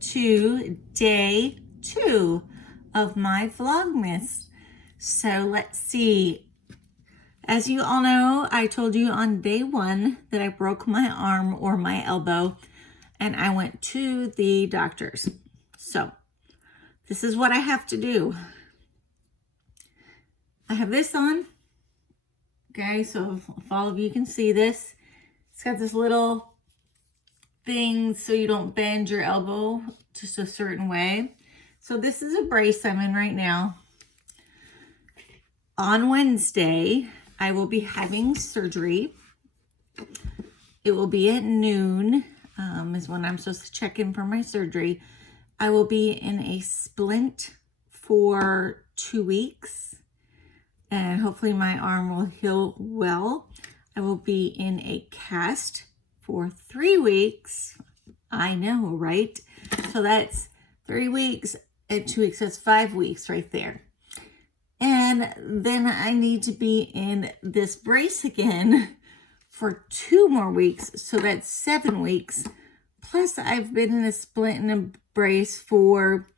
to day 2 of my Vlogmas. So let's see. As you all know, I told you on day 1 that I broke my arm or my elbow and I went to the doctors. So this is what I have to do. I have this on. Okay, so if all of you can see this, it's got this little thing so you don't bend your elbow just a certain way. So this is a brace I'm in right now. On Wednesday, I will be having surgery. It will be at noon, is when I'm supposed to check in for my surgery. I will be in a splint for 2 weeks, and hopefully my arm will heal well. I will be in a cast for 3 weeks. I know, right? So that's 3 weeks and 2 weeks. That's 5 weeks right there. And then I need to be in this brace again for 2 more weeks. So that's 7 weeks. Plus I've been in a splint and a brace for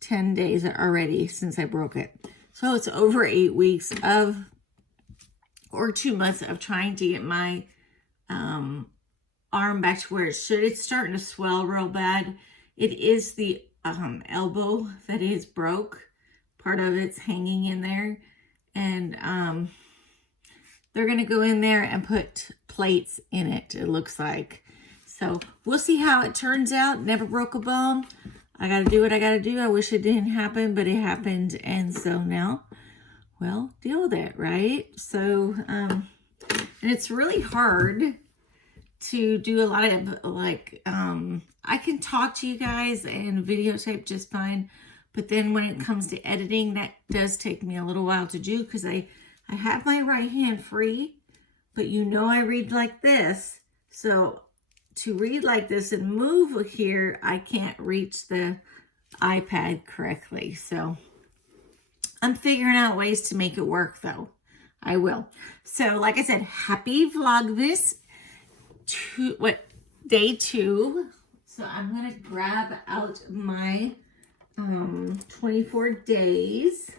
10 days already since I broke it. So it's over 8 weeks of, or 2 months of trying to get my arm back to where it should. It's starting to swell real bad. It is the elbow that is broke. Part of it's hanging in there, and they're gonna go in there and put plates in it, it looks like. So we'll see how it turns out. Never broke a bone. I gotta do what I gotta do. I wish it didn't happen, but it happened, and so now, well, deal with it, right? So and it's really hard to do a lot of like I can talk to you guys and videotape just fine, but then when it comes to editing, that does take me a little while to do, because I have my right hand free, but you know I read like this. So to read like this and move here, I can't reach the iPad correctly. So I'm figuring out ways to make it work, though. I will. So like I said, happy Vlogmas day 2. So I'm going to grab out my 24 days.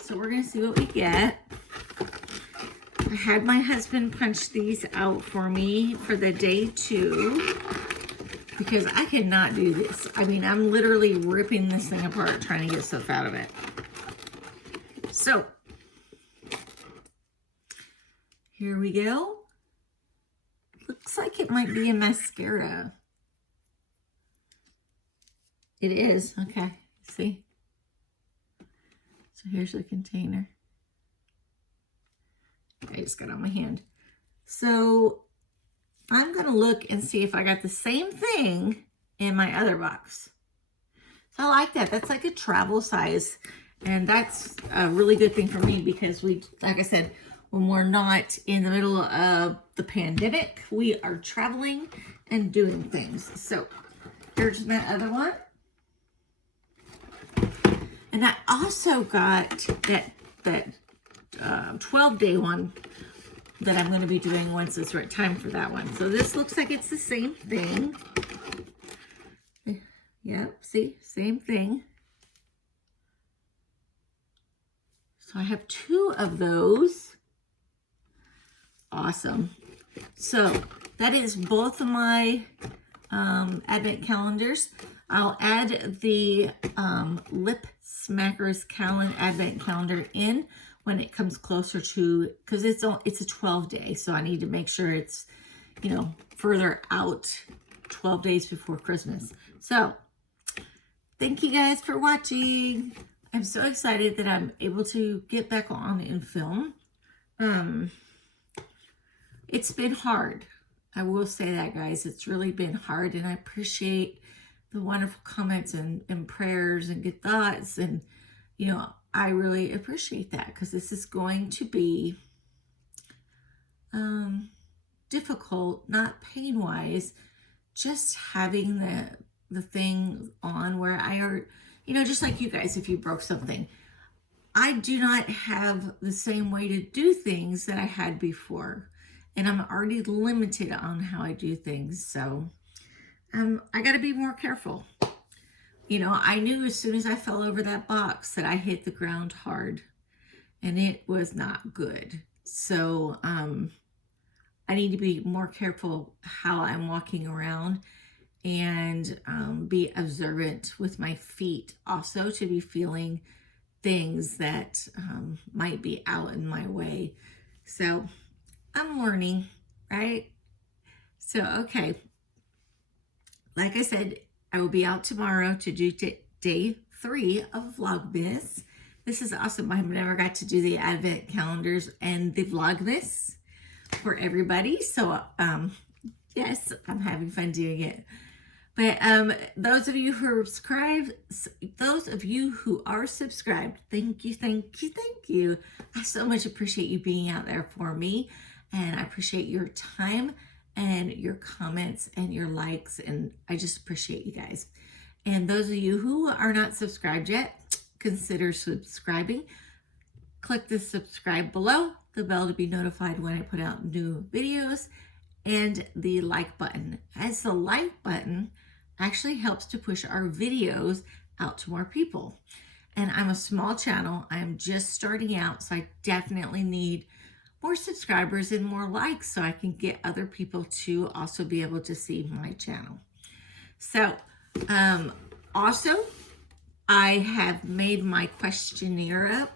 So we're going to see what we get. I had my husband punch these out for me for the day 2 because I cannot do this. I mean, I'm literally ripping this thing apart trying to get stuff out of it. So here we go. Looks like it might be a mascara. It is. Okay. See? So here's the container. I just got it on my hand. So I'm going to look and see if I got the same thing in my other box. So I like that. That's like a travel size. And that's a really good thing for me because we, like I said, when we're not in the middle of the pandemic, we are traveling and doing things. So here's my other one. And I also got that 12-day one that I'm going to be doing once it's right time for that one. So this looks like it's the same thing. Yep, see, same thing. So I have 2 of those. Awesome. So that is both of my advent calendars. I'll add the Lip Smackers advent calendar in when it comes closer to, because it's a 12-day, so I need to make sure it's, you know, further out, 12 days before Christmas. So thank you guys for watching. I'm so excited that I'm able to get back on and film. It's been hard. I will say that, guys. It's really been hard, and I appreciate the wonderful comments and prayers and good thoughts. And, you know, I really appreciate that because this is going to be difficult, not pain-wise, just having the thing on where I are, you know, just like you guys, if you broke something. I do not have the same way to do things that I had before. And I'm already limited on how I do things. So I got to be more careful. You know, I knew as soon as I fell over that box that I hit the ground hard, and it was not good. So I need to be more careful how I'm walking around, and be observant with my feet also, to be feeling things that might be out in my way. So I'm learning, right? So, okay. Like I said, I will be out tomorrow to do day 3 of Vlogmas. This is awesome. I've never got to do the advent calendars and the Vlogmas for everybody. So, yes, I'm having fun doing it. But those of you who are subscribed, thank you, thank you, thank you. I so much appreciate you being out there for me, and I appreciate your time and your comments and your likes, and I just appreciate you guys. And those of you who are not subscribed yet, consider subscribing. Click the subscribe below, the bell to be notified when I put out new videos, and the like button, as the like button actually helps to push our videos out to more people. And I'm a small channel. I'm just starting out, so I definitely need more subscribers and more likes so I can get other people to also be able to see my channel. So also, I have made my questionnaire up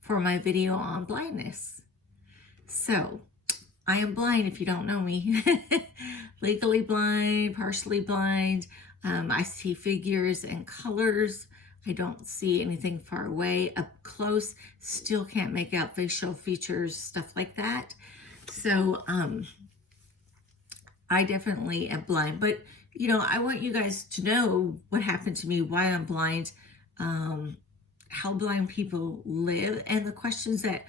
for my video on blindness. So I am blind, if you don't know me. Legally blind, partially blind. I see figures and colors. I don't see anything far away. Up close, still can't make out facial features, stuff like that. So I definitely am blind. But, you know, I want you guys to know what happened to me, why I'm blind, how blind people live, and the questions that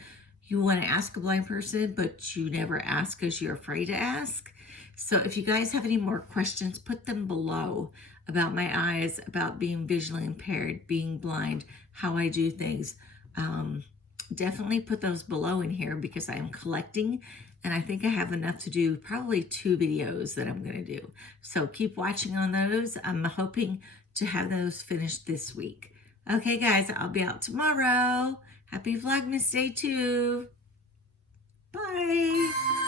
you want to ask a blind person, but you never ask because you're afraid to ask. So if you guys have any more questions, put them below about my eyes, about being visually impaired, being blind, how I do things. Definitely put those below in here, because I am collecting, and I think I have enough to do probably 2 videos that I'm going to do. So keep watching on those. I'm hoping to have those finished this week. Okay, guys, I'll be out tomorrow. Happy Vlogmas Day 2. Bye.